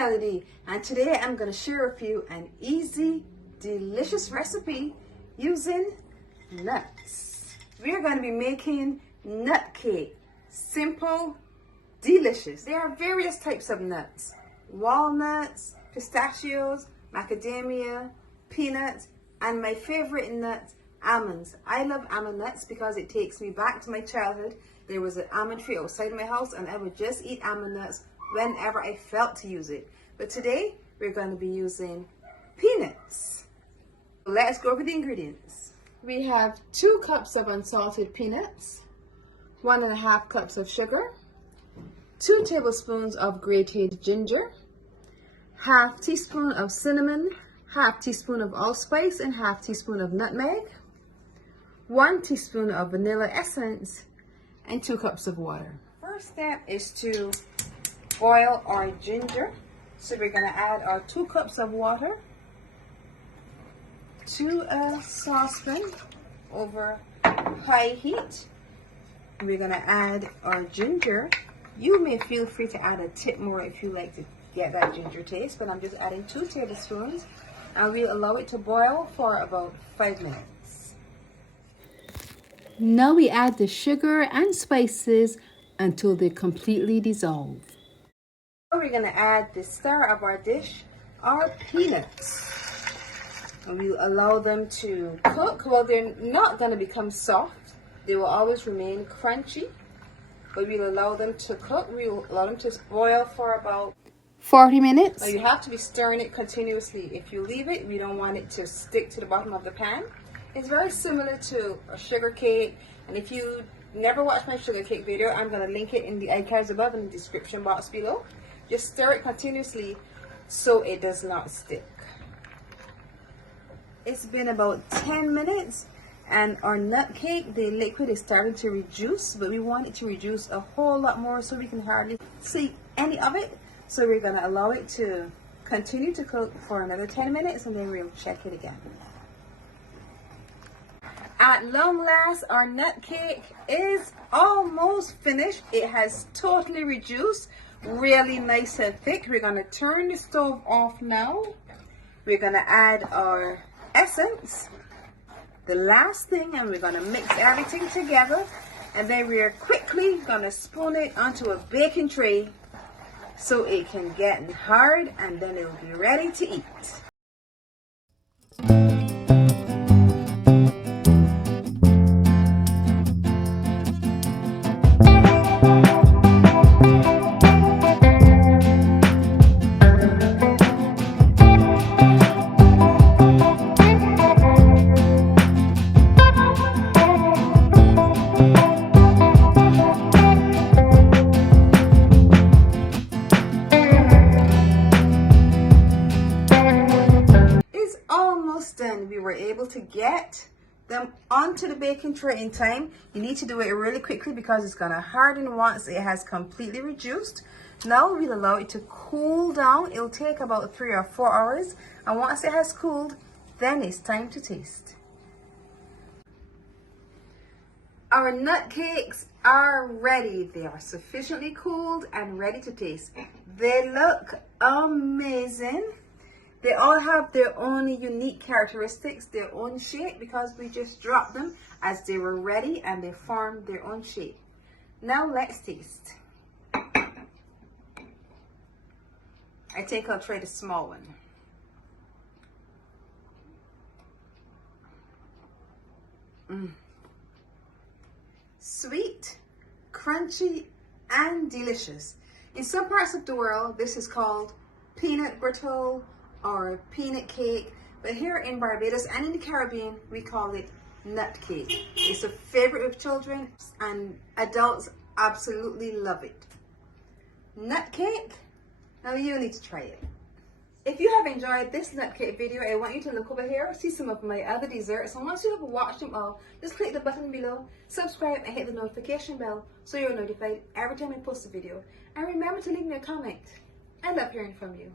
Ltd, and today I'm going to share with you an easy, delicious recipe using nuts. We are going to be making nut cake. Simple, delicious. There are various types of nuts: walnuts, pistachios, macadamia, peanuts, and my favorite nut, almonds. I love almond nuts because it takes me back to my childhood. There was an almond tree outside my house and I would just eat almond nuts whenever I felt to use it. But today we're going to be using peanuts. Let's go over the ingredients. We have 2 cups of unsalted peanuts, 1.5 cups of sugar, 2 tablespoons of grated ginger, half teaspoon of cinnamon, half teaspoon of allspice, and half teaspoon of nutmeg, 1 teaspoon of vanilla essence, and 2 cups of water. First step is to boil our ginger. So we're going to add our 2 cups of water to a saucepan over high heat. We're going to add our ginger. You may feel free to add a tip more if you like to get that ginger taste, but I'm just adding 2 tablespoons, and we'll allow it to boil for about 5 minutes. Now we add the sugar and spices until they completely dissolve. Now we're going to add the star of our dish, our peanuts. And we'll allow them to cook. Well, they're not going to become soft. They will always remain crunchy, but we'll allow them to cook. We'll allow them to boil for about 40 minutes. Now you have to be stirring it continuously. If you leave it, we don't want it to stick to the bottom of the pan. It's very similar to a sugar cake, and if you never watched my sugar cake video, I'm going to link it in the iCards above in the description box below. Just stir it continuously so it does not stick. It's been about 10 minutes and our nut cake, the liquid is starting to reduce, but we want it to reduce a whole lot more so we can hardly see any of it. So we're going to allow it to continue to cook for another 10 minutes and then we'll check it again. At long last, our nut cake is almost finished. It has totally reduced, really nice and thick. We're going to turn the stove off now. We're going to add our essence, the last thing, and we're going to mix everything together. And then we're quickly going to spoon it onto a baking tray so it can get hard, and then it'll be ready to eat. Done. We were able to get them onto the baking tray in time. You need to do it really quickly because it's going to harden once it has completely reduced. Now we'll allow it to cool down. It'll take about 3 or 4 hours, and once it has cooled, then it's time to taste. Our nut cakes are ready. They are sufficiently cooled and ready to taste. They look amazing. They all have their own unique characteristics, their own shape, because we just dropped them as they were ready and they formed their own shape. Now let's taste. I think I'll try the small one. Sweet, crunchy, and delicious. In some parts of the world, this is called peanut brittle or peanut cake, but here in Barbados and in the Caribbean we call it nut cake. It's a favorite with children, and adults absolutely love it. Nut cake, now you need to try it. If you have enjoyed this nut cake video, I want you to look over here, see some of my other desserts, and once you have watched them all, just click the button below, subscribe, and hit the notification bell so you're notified every time I post a video. And remember to leave me a comment. I love hearing from you.